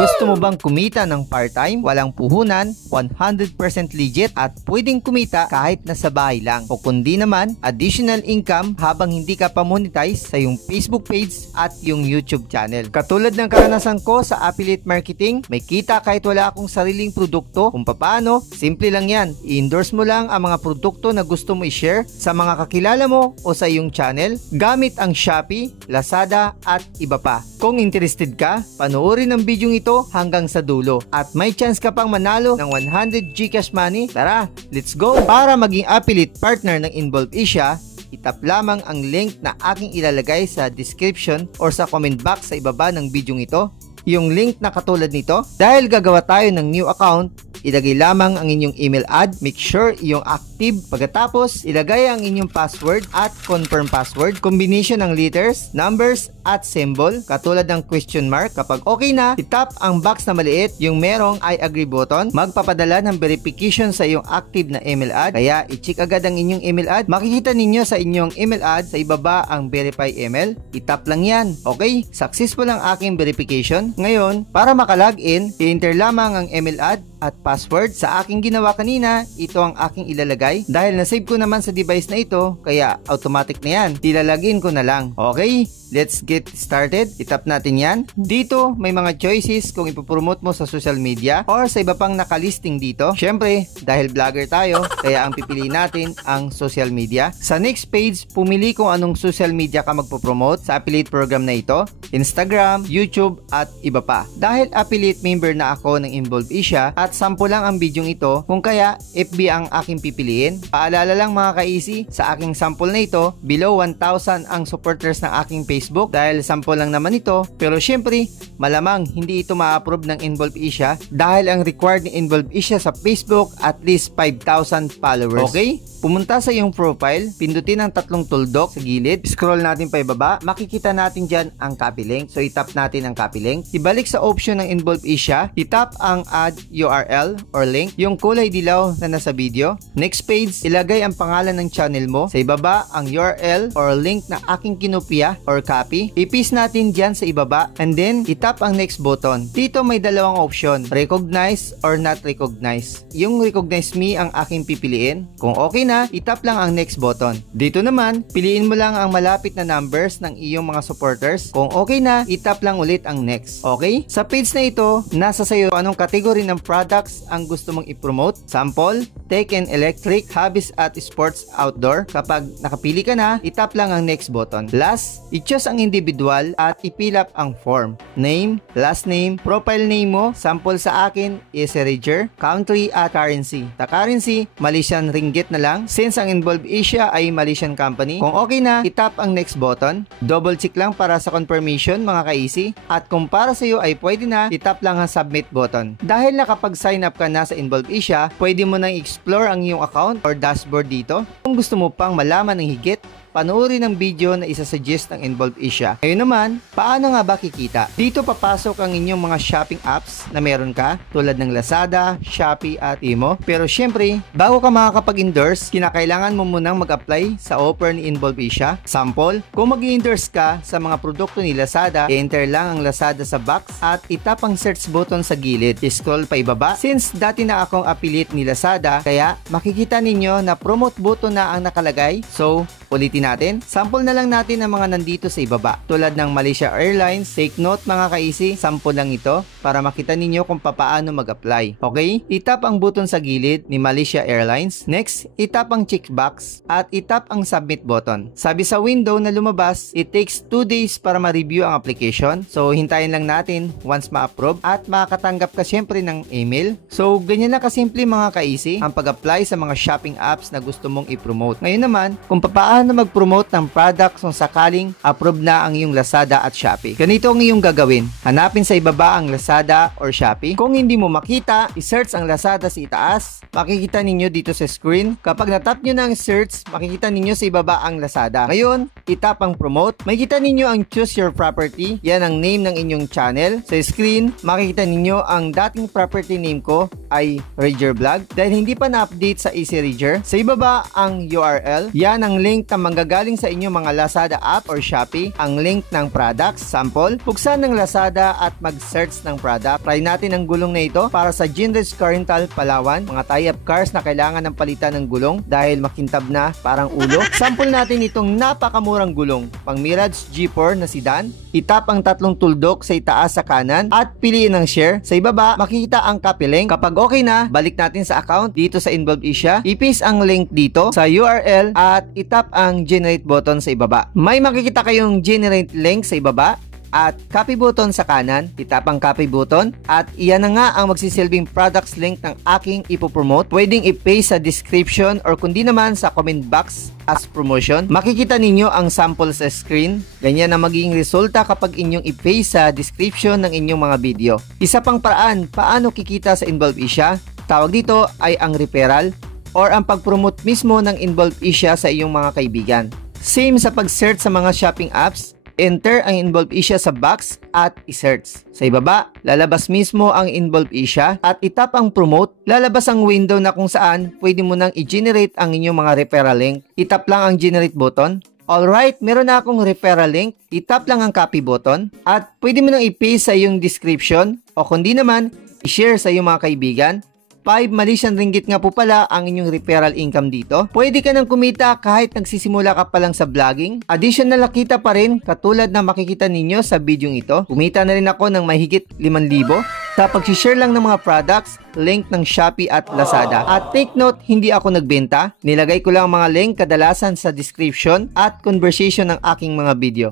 Gusto mo bang kumita ng part-time, walang puhunan, 100% legit at pwedeng kumita kahit nasa bahay lang? O kundi naman, additional income habang hindi ka pa monetize sa iyong Facebook page at yung YouTube channel. Katulad ng karanasan ko sa affiliate marketing, may kita kahit wala akong sariling produkto. Kung paano, simple lang yan. I-endorse mo lang ang mga produkto na gusto mo i-share sa mga kakilala mo o sa iyong channel gamit ang Shopee, Lazada at iba pa. Kung interested ka, panoorin ang video ito hanggang sa dulo at may chance ka pang manalo ng 100 GCash money. Tara, let's go! Para maging affiliate partner ng Involve Asia, itap lamang ang link na aking ilalagay sa description or sa comment box sa ibaba ng video ito. Yung link na katulad nito. Dahil gagawa tayo ng new account, ilagay lamang ang inyong email ad, make sure iyong active. Pagkatapos, ilagay ang inyong password at confirm password, combination ng letters, numbers at symbol katulad ng question mark. Kapag okay na, itap ang box na maliit, yung merong I agree button, magpapadala ng verification sa iyong active na email ad. Kaya i-check agad ang inyong email ad. Makikita ninyo sa inyong email ad sa ibaba ang verify email. Itap lang yan. Okay, successful ang aking verification. Ngayon, para makalogin, i-enter lamang ang email ad at password. Sa aking ginawa kanina, ito ang aking ilalagay. Dahil na-save ko naman sa device na ito, kaya automatic na yan. Ilalagin ko na lang. Okay, let's get started. Itap natin yan. Dito, may mga choices kung ipopromote mo sa social media or sa iba pang nakalisting dito. Syempre, dahil vlogger tayo, kaya ang pipiliin natin ang social media. Sa next page, pumili kung anong social media ka magpopromote sa affiliate program na ito. Instagram, YouTube, at iba pa. Dahil affiliate member na ako ng Involve Asia at sample lang ang bidyong ito, kung kaya FB ang aking pipiliin. Paalala lang mga ka-easy, sa aking sample na ito, below 1,000 ang supporters ng aking Facebook dahil sample lang naman ito. Pero syempre, malamang hindi ito ma-approve ng Involve Asia dahil ang required ni Involve Asia sa Facebook at least 5,000 followers. Okay? Pumunta sa iyong profile, pindutin ang tatlong tuldok sa gilid, scroll natin pa ibaba, makikita natin dyan ang copy link. So itap natin ang copy link. Ibalik sa option ng Involve Asia, itap ang add URL or link, yung kulay dilaw na nasa video. Next page, ilagay ang pangalan ng channel mo. Sa ibaba, ang URL or link na aking kinopya or copy. I-paste natin dyan sa ibaba and then itap ang next button. Dito may dalawang option, recognize or not recognize. Yung recognize me ang aking pipiliin. Kung okay na, itap lang ang next button. Dito naman, piliin mo lang ang malapit na numbers ng iyong mga supporters. Kung okay na, itap lang ulit ang next. Okay? Sa page na ito, nasa sayo anong category ng products ang gusto mong i-promote. Sample, tech and electric, hobbies at sports outdoor. Kapag nakapili ka na, itap lang ang next button. Last, i-choose ang individual at i-fill up ang form. Name, last name, profile name mo. Sample sa akin is Rager, country at currency. Ta currency, Malaysian ringgit na lang since ang Involve Asia ay Malaysian company. Kung okay na, itap ang next button. Double check lang para sa confirmation mga ka-easy. At kung para sa iyo ay pwede na, itap lang ang submit button. Dahil nakapag-sign up ka na sa Involve Asia, pwede mo nang explore ang iyong account or dashboard dito. Kung gusto mo pang malaman ng higit, panoorin ang video na isasuggest ng Involve Asia. Ngayon naman, paano nga ba kikita? Dito papasok ang inyong mga shopping apps na meron ka tulad ng Lazada, Shopee at Temu. Pero syempre, bago ka makakapag-endorse, kinakailangan mo munang mag-apply sa offer ni Involve Asia. Sample, kung mag-endorse ka sa mga produkto ni Lazada, i-enter lang ang Lazada sa box at itap ang search button sa gilid. I-scroll pa ibaba. Since dati na akong affiliate ni Lazada, kaya makikita ninyo na promote button na ang nakalagay. So, ulitin natin. Sample na lang natin ang mga nandito sa ibaba. Tulad ng Malaysia Airlines. Take note mga ka-easy, sample lang ito para makita ninyo kung paano mag-apply. Okay? Itap ang button sa gilid ni Malaysia Airlines. Next, itap ang checkbox at itap ang submit button. Sabi sa window na lumabas, it takes 2 days para ma-review ang application. So, hintayin lang natin once ma-approve at makakatanggap ka syempre ng email. So, ganyan na kasimple mga ka-easy ang pag-apply sa mga shopping apps na gusto mong i-promote. Ngayon naman, kung paano mag-promote ng products kung sakaling approve na ang iyong Lazada at Shopee. Ganito ang iyong gagawin. Hanapin sa ibaba ang Lazada or Shopee. Kung hindi mo makita, i-search ang Lazada sa itaas. Makikita ninyo dito sa screen. Kapag natap nyo na ang search, makikita ninyo sa ibaba ang Lazada. Ngayon, itap ang promote. Makikita ninyo ang choose your property. Yan ang name ng inyong channel. Sa screen, makikita ninyo ang dating property name ko ay Rager Vlog. Dahil hindi pa na-update sa Easy Rager. Sa ibaba ang URL. Yan ang link na manggagaling sa inyong mga Lazada app or Shopee ang link ng product sample. Buksan ng Lazada at mag-search ng product. Try natin ang gulong na ito para sa Jinres Car Rental Palawan. Mga tie-up cars na kailangan ng palitan ng gulong dahil makintab na parang ulo. Sample natin itong napakamurang gulong. Pang Mirage G4 na sedan. Itap ang tatlong tuldok sa itaas sa kanan at piliin ang share. Sa ibaba, makikita ang copy link. Kapag okay na, balik natin sa account dito sa Involve Asia. I-paste ang link dito sa URL at itap ang generate button sa ibaba. May makikita kayong generate link sa ibaba at copy button sa kanan. Itap ang copy button at iyan na nga ang magsisilbing products link ng aking ipopromote. Pwedeng i-paste sa description or kundi naman sa comment box as promotion. Makikita ninyo ang sample sa screen. Ganyan ang magiging resulta kapag inyong i-paste sa description ng inyong mga video. Isa pang paraan paano kikita sa Involve Asia, tawag dito ay ang referral or ang pag-promote mismo ng Involve Asia sa iyong mga kaibigan. Same sa pag-search sa mga shopping apps, enter ang Involve Asia sa box at i-search. Sa ibaba, lalabas mismo ang Involve Asia at itap ang promote, lalabas ang window na kung saan pwede mo nang i-generate ang inyong mga referral link. Itap lang ang generate button. Alright, meron na akong referral link. Itap lang ang copy button at pwede mo nang i-paste sa iyong description o kundi naman, i-share sa iyong mga kaibigan. 5 Malaysian ringgit nga po pala ang inyong referral income dito. Pwede ka nang kumita kahit nagsisimula ka pa lang sa vlogging. Additional na kita pa rin katulad na makikita ninyo sa video ito. Kumita na rin ako ng mahigit 5,000 sa pag-share lang ng mga products, link ng Shopee at Lazada. At take note, hindi ako nagbenta. Nilagay ko lang mga link kadalasan sa description at conversation ng aking mga video.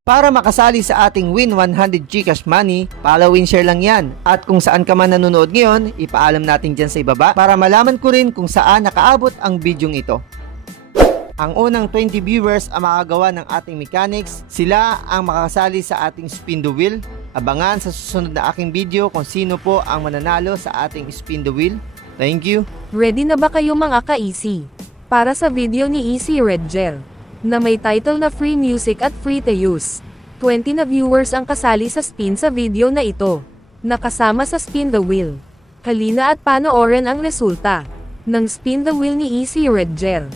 Para makasali sa ating Win 100 GCash Money, follow and share lang yan. At kung saan ka man nanonood ngayon, ipaalam natin dyan sa ibaba para malaman ko rin kung saan nakaabot ang bidyong ito. Ang unang 20 viewers ang makagawa ng ating mechanics. Sila ang makakasali sa ating spin the wheel. Abangan sa susunod na aking video kung sino po ang mananalo sa ating spin the wheel. Thank you. Ready na ba kayo mga ka-easy? Para sa video ni Easy Red Gel na may title na Free Music at Free to Use. 20 na viewers ang kasali sa spin sa video na ito. Nakasama sa Spin the Wheel. Halina at panoorin ang resulta ng Spin the Wheel ni Easy Red Gel.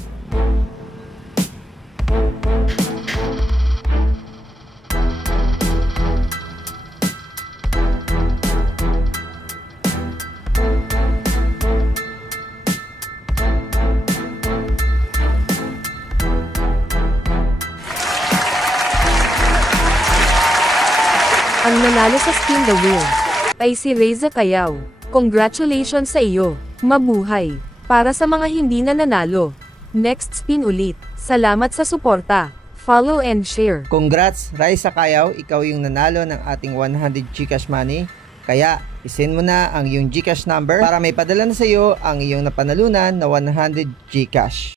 Ang nanalo sa Spin the Wheel ay si Reza Cayaw. Congratulations sa iyo. Mabuhay. Para sa mga hindi na nanalo, next spin ulit. Salamat sa suporta. Follow and share. Congrats, Reza Cayaw. Ikaw yung nanalo ng ating 100 GCash Money. Kaya, isend mo na ang iyong GCash number para may padala na sa iyo ang iyong napanalunan na 100 GCash.